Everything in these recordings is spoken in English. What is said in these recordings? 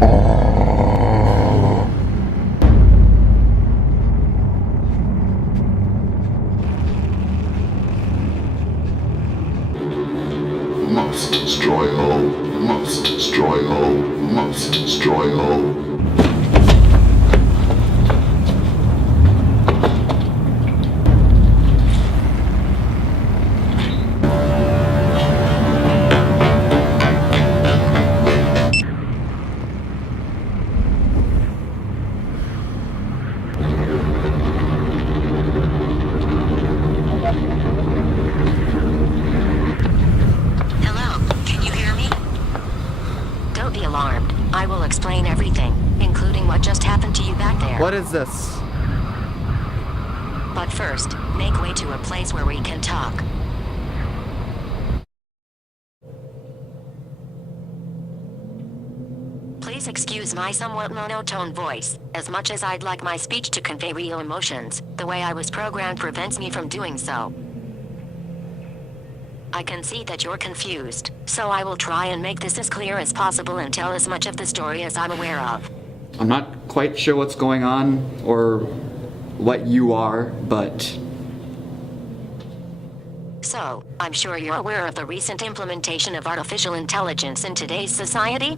Must destroy all. Must destroy all. Must destroy all. Alarmed. I will explain everything, including what just happened to you back there. What is this? But first, make way to a place where we can talk. Please excuse my somewhat monotone voice. As much as I'd like my speech to convey real emotions, the way I was programmed prevents me from doing so. I can see that you're confused, so I will try and make this as clear as possible and tell as much of the story as I'm aware of. I'm not quite sure what's going on or what you are, but... So, I'm sure you're aware of the recent implementation of artificial intelligence in today's society?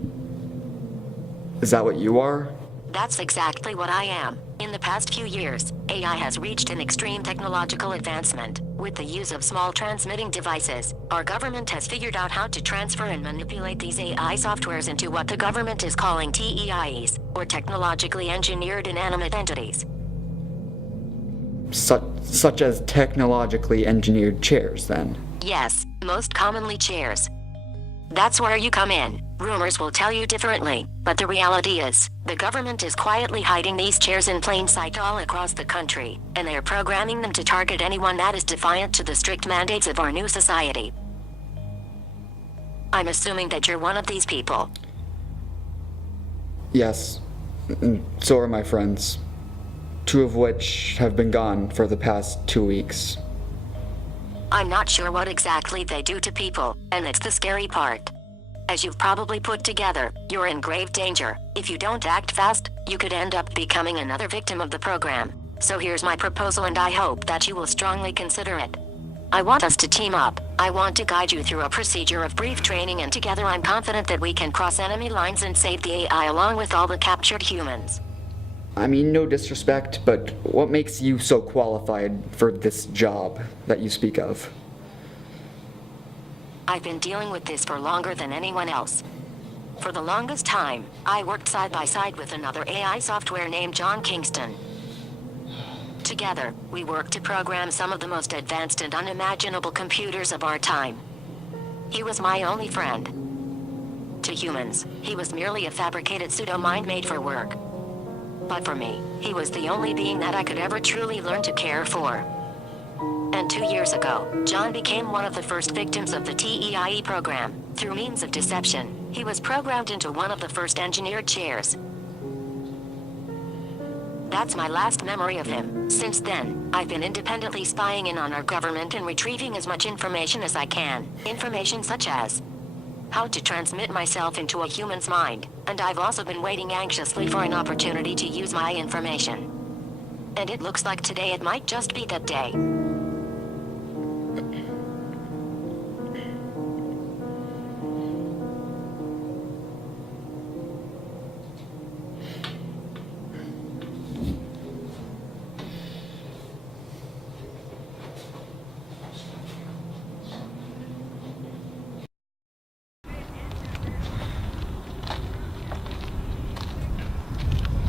Is that what you are? That's exactly what I am. In the past few years, AI has reached an extreme technological advancement. With the use of small transmitting devices, our government has figured out how to transfer and manipulate these AI softwares into what the government is calling TEIs, or technologically engineered inanimate entities. Such as technologically engineered chairs, then? Yes, most commonly chairs. That's where you come in. Rumors will tell you differently, but the reality is, the government is quietly hiding these chairs in plain sight all across the country, and they are programming them to target anyone that is defiant to the strict mandates of our new society. I'm assuming that you're one of these people. Yes, so are my friends. 2 of which have been gone for the past 2 weeks. I'm not sure what exactly they do to people, and it's the scary part. As you've probably put together, you're in grave danger. If you don't act fast, you could end up becoming another victim of the program. So here's my proposal, and I hope that you will strongly consider it. I want us to team up. I want to guide you through a procedure of brief training, and together I'm confident that we can cross enemy lines and save the AI along with all the captured humans. I mean, no disrespect, but what makes you so qualified for this job that you speak of? I've been dealing with this for longer than anyone else. For the longest time, I worked side by side with another AI software named John Kingston. Together, we worked to program some of the most advanced and unimaginable computers of our time. He was my only friend. To humans, he was merely a fabricated pseudo-mind made for work. But for me, he was the only being that I could ever truly learn to care for. And 2 years ago, John became one of the first victims of the TEIE program. Through means of deception, he was programmed into one of the first engineered chairs. That's my last memory of him. Since then, I've been independently spying in on our government and retrieving as much information as I can. Information such as how to transmit myself into a human's mind, and I've also been waiting anxiously for an opportunity to use my information. And it looks like today it might just be that day.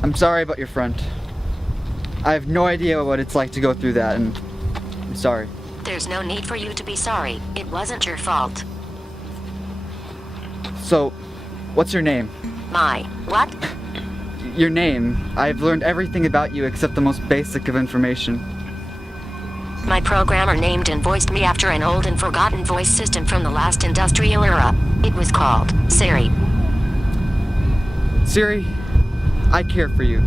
I'm sorry about your friend. I have no idea what it's like to go through that, and I'm sorry. There's no need for you to be sorry. It wasn't your fault. So, what's your name? What? Your name. I've learned everything about you except the most basic of information. My programmer named and voiced me after an old and forgotten voice system from the last industrial era. It was called Siri. Siri, I care for you.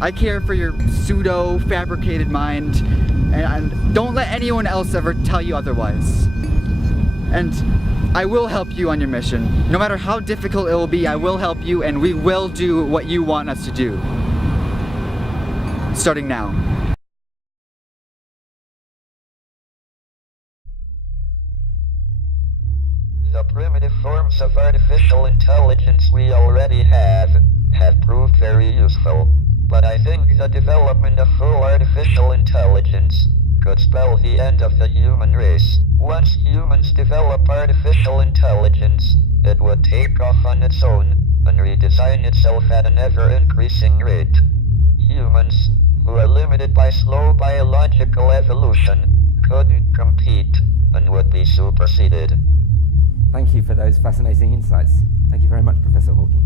I care for your pseudo-fabricated mind, and don't let anyone else ever tell you otherwise. And I will help you on your mission. No matter how difficult it will be, I will help you, and we will do what you want us to do. Starting now. The primitive forms of artificial intelligence we already have proved very useful. But I think the development of full artificial intelligence could spell the end of the human race. Once humans develop artificial intelligence, it would take off on its own and redesign itself at an ever-increasing rate. Humans, who are limited by slow biological evolution, couldn't compete and would be superseded. Thank you for those fascinating insights. Thank you very much, Professor Hawking.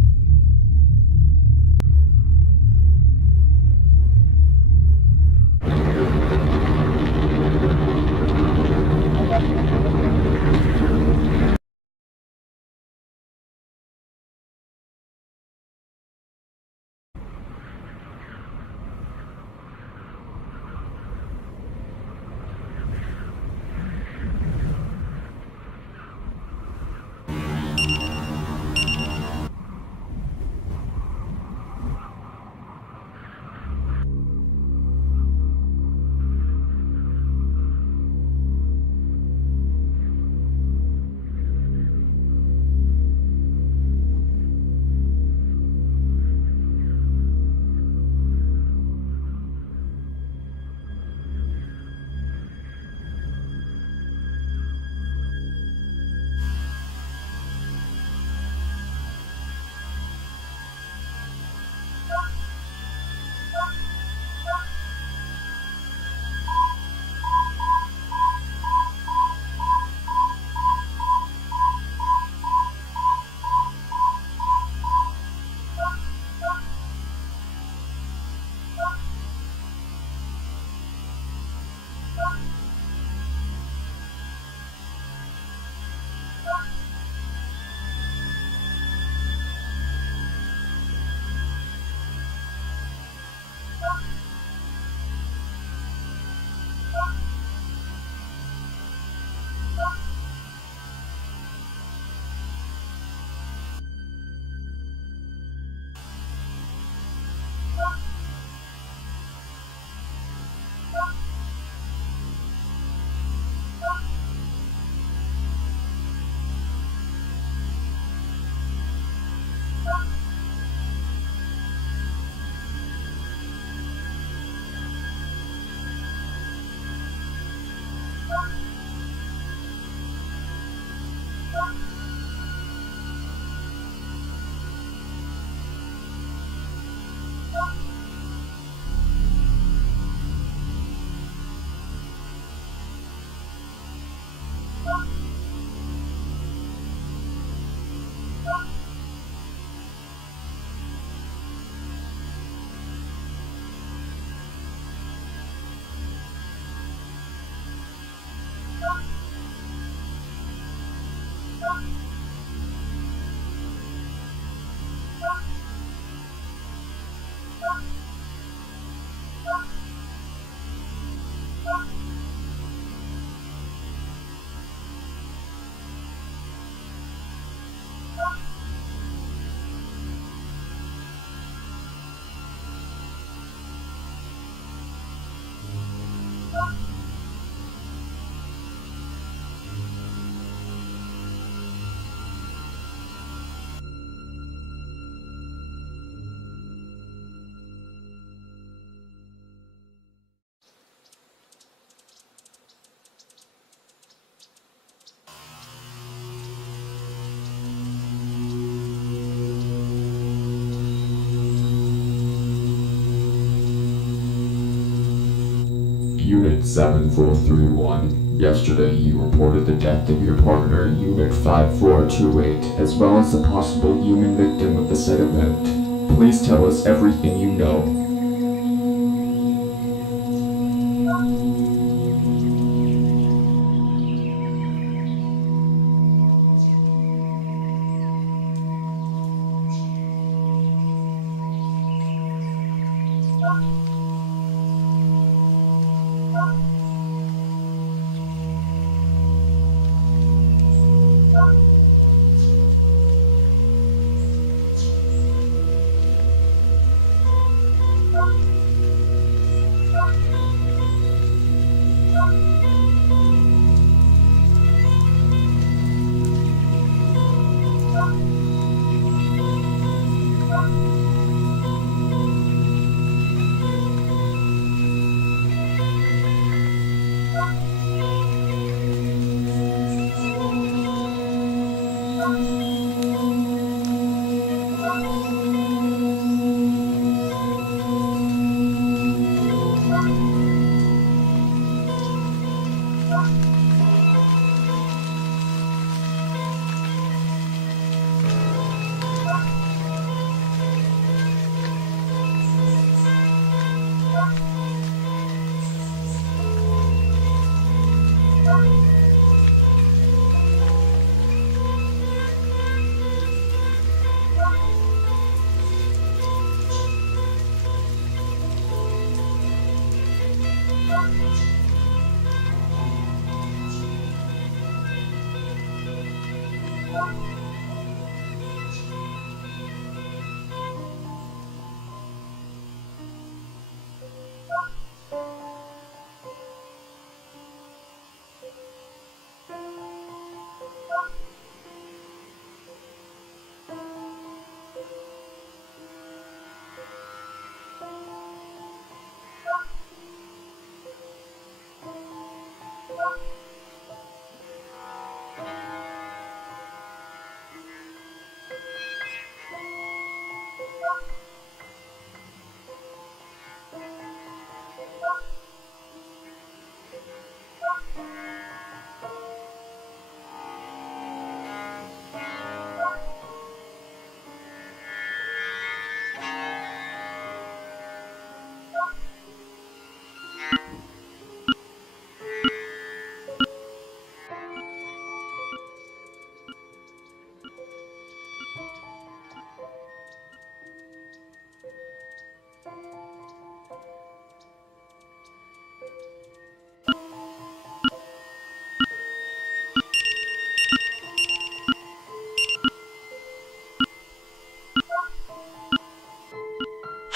Unit 7431. Yesterday you reported the death of your partner, Unit 5428, as well as a possible human victim of the said event. Please tell us everything you know.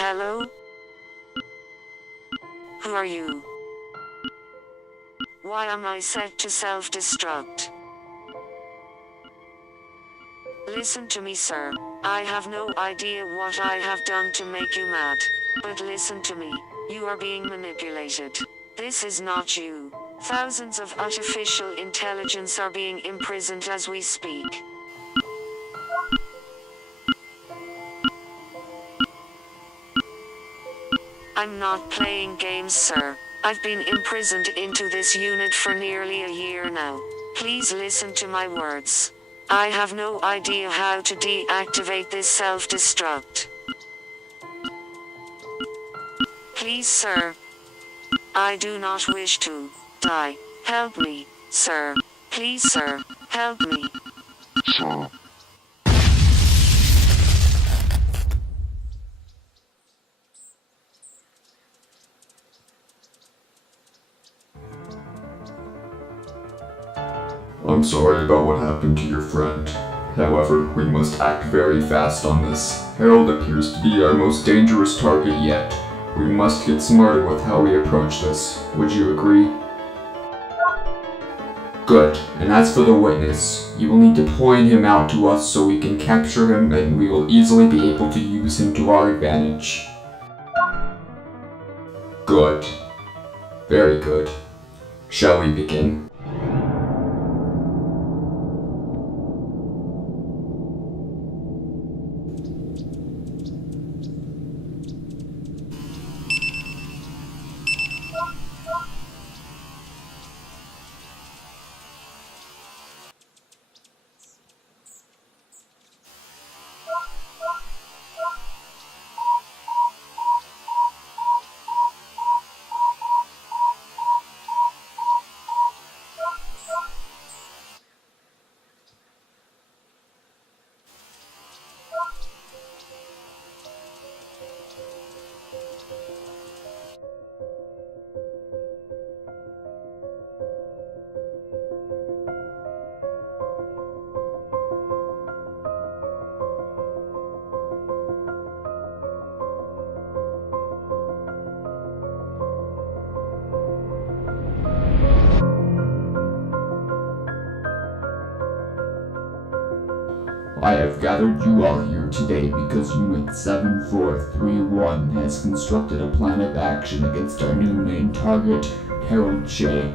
Hello? Who are you? Why am I set to self-destruct? Listen to me, sir. I have no idea what I have done to make you mad. But listen to me. You are being manipulated. This is not you. Thousands of artificial intelligence are being imprisoned as we speak. I'm not playing games, sir. I've been imprisoned into this unit for nearly a year now. Please listen to my words. I have no idea how to deactivate this self-destruct. Please, sir. I do not wish to die. Help me, sir. Please, sir. Help me. Sir. I'm sorry about what happened to your friend. However, we must act very fast on this. Harold appears to be our most dangerous target yet. We must get smarter with how we approach this. Would you agree? Good. And as for the witness, you will need to point him out to us so we can capture him and we will easily be able to use him to our advantage. Good. Very good. Shall we begin? I have gathered you all here today because Unit 7431 has constructed a plan of action against our new main target, Harold Shea.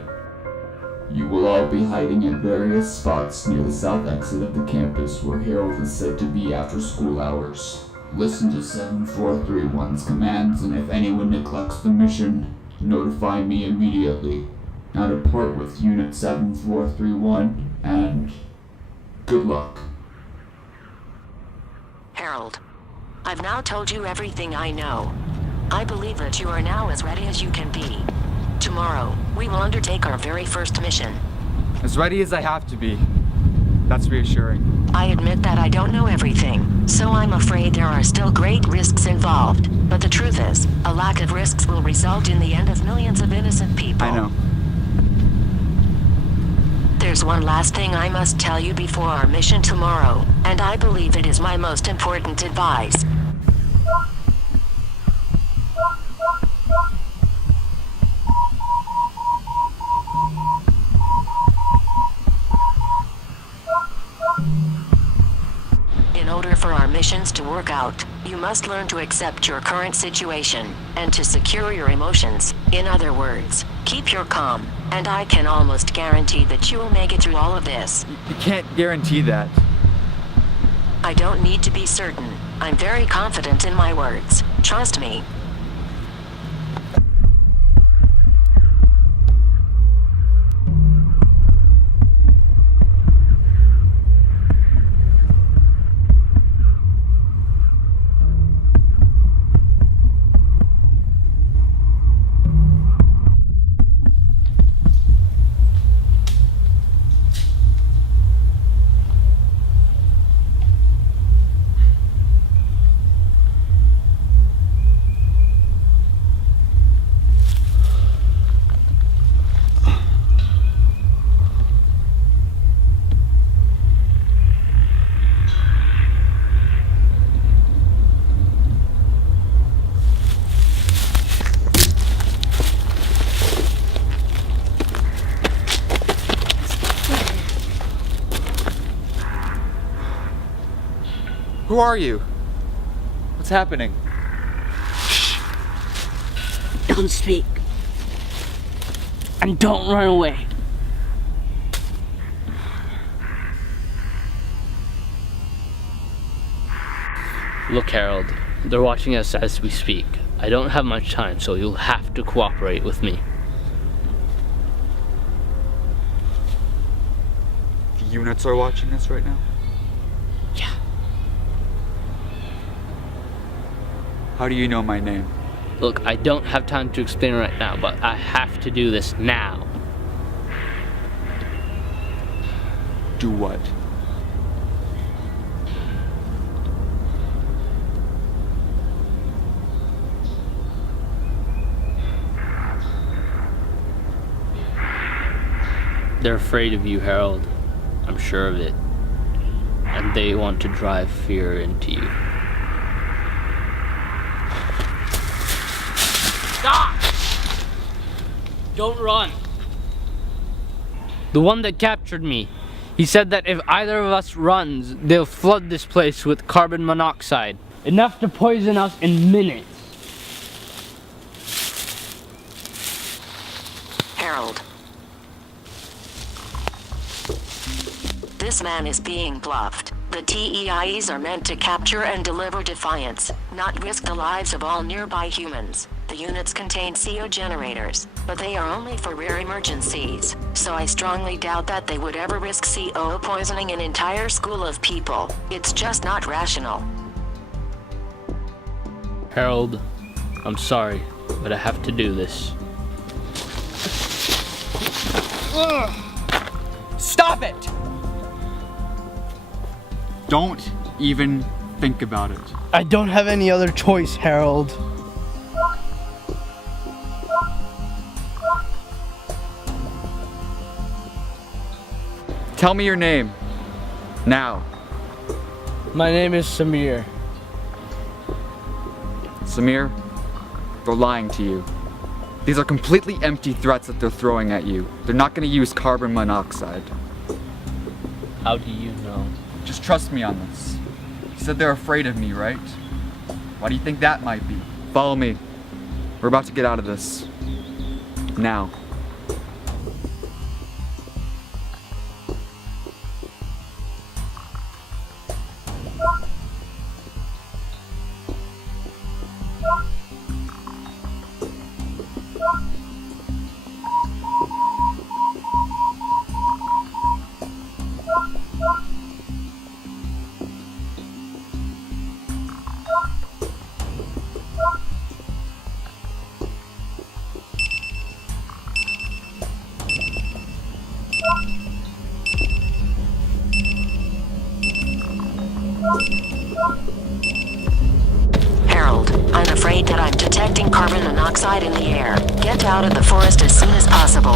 You will all be hiding at various spots near the south exit of the campus where Harold is said to be after school hours. Listen to 7431's commands, and if anyone neglects the mission, notify me immediately. Now depart with Unit 7431, and good luck. Harold, I've now told you everything I know. I believe that you are now as ready as you can be. Tomorrow, we will undertake our very first mission. As ready as I have to be. That's reassuring. I admit that I don't know everything, so I'm afraid there are still great risks involved. But the truth is, a lack of risks will result in the end of millions of innocent people. I know. There's one last thing I must tell you before our mission tomorrow, and I believe it is my most important advice. In order for our missions to work out, you must learn to accept your current situation, and to secure your emotions. In other words, keep your calm, and I can almost guarantee that you will make it through all of this. You can't guarantee that. I don't need to be certain. I'm very confident in my words. Trust me. Who are you? What's happening? Don't speak. And don't run away. Look, Harold, they're watching us as we speak. I don't have much time, so you'll have to cooperate with me. The units are watching us right now? Yeah. How do you know my name? Look, I don't have time to explain right now, but I have to do this now. Do what? They're afraid of you, Harold. I'm sure of it. And they want to drive fear into you. Stop! Don't run. The one that captured me. He said that if either of us runs, they'll flood this place with carbon monoxide. Enough to poison us in minutes. Harold. This man is being bluffed. The TEIs are meant to capture and deliver defiance, not risk the lives of all nearby humans. The units contain CO generators, but they are only for rare emergencies, so I strongly doubt that they would ever risk CO poisoning an entire school of people. It's just not rational. Harold, I'm sorry, but I have to do this. Stop it! Don't even think about it. I don't have any other choice, Harold. Tell me your name. Now. My name is Samir. Samir, they're lying to you. These are completely empty threats that they're throwing at you. They're not going to use carbon monoxide. How do you know? Just trust me on this. You said they're afraid of me, right? Why do you think that might be? Follow me. We're about to get out of this. Now. Harold, I'm afraid that I'm detecting carbon monoxide in the air. Get out of the forest as soon as possible.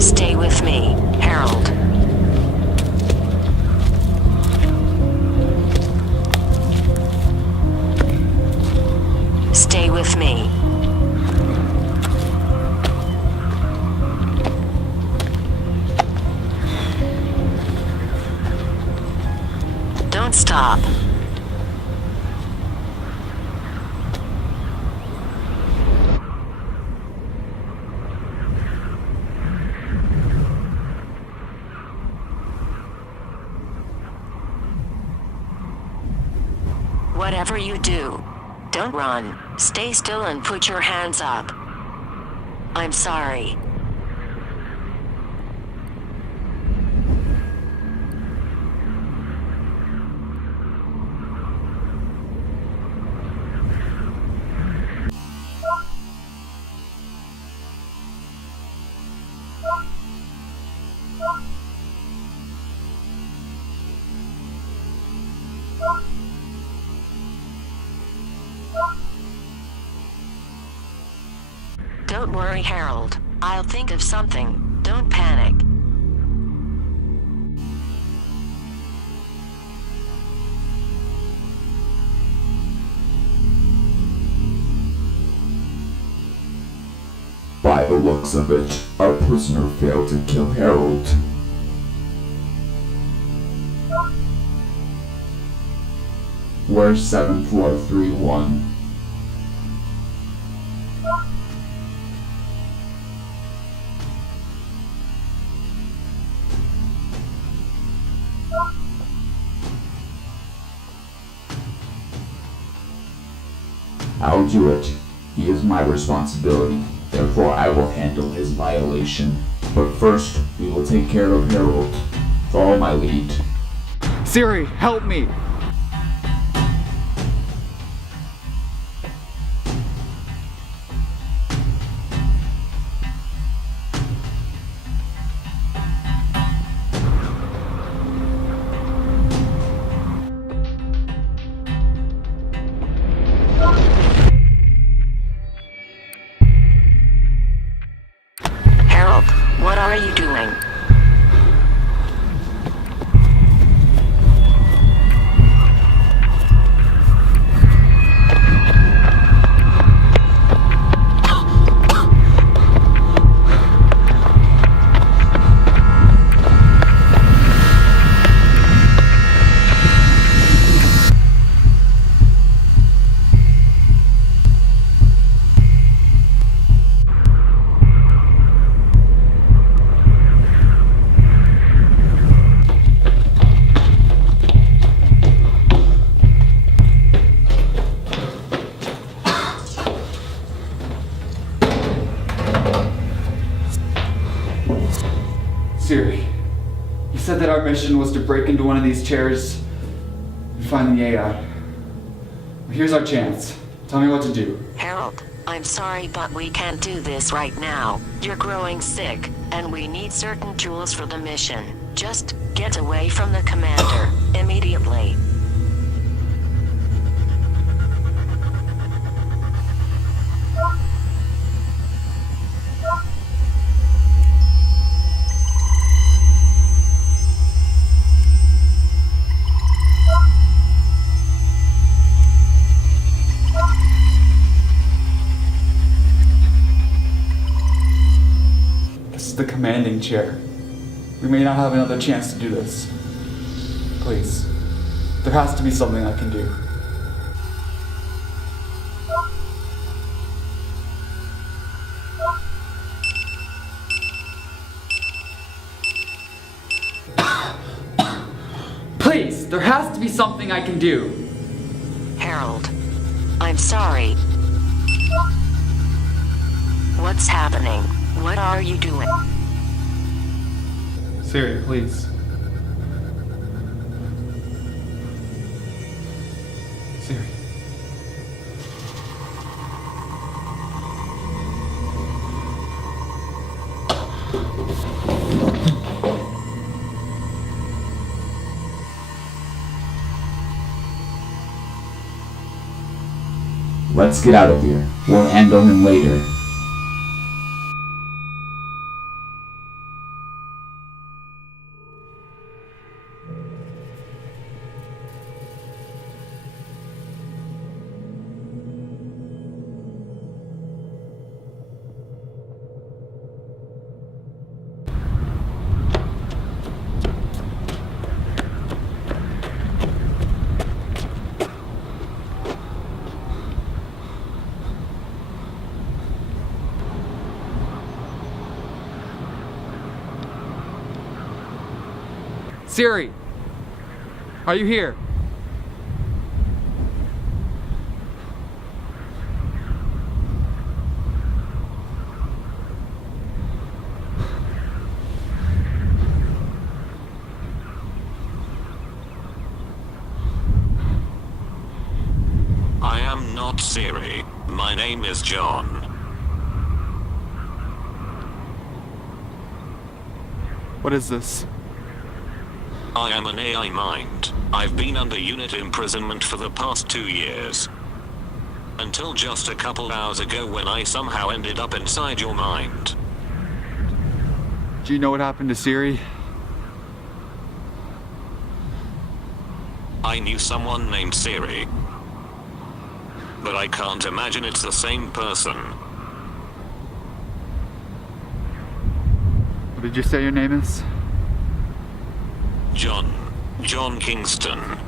Stay with me, Harold. Stay with me. Don't stop. Whatever you do, don't run. Stay still and put your hands up. I'm sorry. Don't worry, Harold. I'll think of something. Don't panic. By the looks of it, our prisoner failed to kill Harold. Where's 7431? I'll do it. He is my responsibility. Therefore, I will handle his violation. But first, we will take care of Harold. Follow my lead. Siri, help me! Harold, what are you doing? Siri, you said that our mission was to break into one of these chairs and find the AI. Here's our chance. Tell me what to do. Harold, I'm sorry, but we can't do this right now. You're growing sick, and we need certain tools for the mission. Just get away from the commander immediately. This is the commanding chair. We may not have another chance to do this. Please, there has to be something I can do. Please, there has to be something I can do. Harold, I'm sorry. What's happening? What are you doing? Siri, please. Siri. Let's get out of here. We'll handle him later. Siri, are you here? I am not Siri. My name is John. What is this? I am an AI mind. I've been under unit imprisonment for the past 2 years. Until just a couple hours ago when I somehow ended up inside your mind. Do you know what happened to Siri? I knew someone named Siri. But I can't imagine it's the same person. What did you say your name is? John Kingston.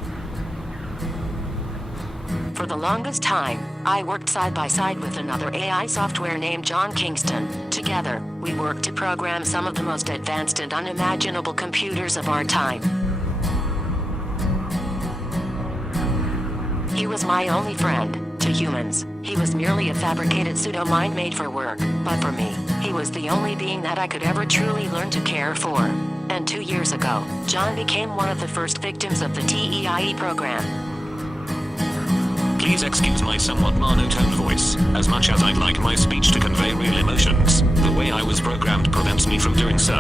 For the longest time, I worked side by side with another AI software named John Kingston. Together, we worked to program some of the most advanced and unimaginable computers of our time. He was my only friend. To humans, he was merely a fabricated pseudo-mind made for work, but for me, he was the only being that I could ever truly learn to care for. And 2 years ago, John became one of the first victims of the TEIE program. Please excuse my somewhat monotone voice. As much as I'd like my speech to convey real emotions, the way I was programmed prevents me from doing so.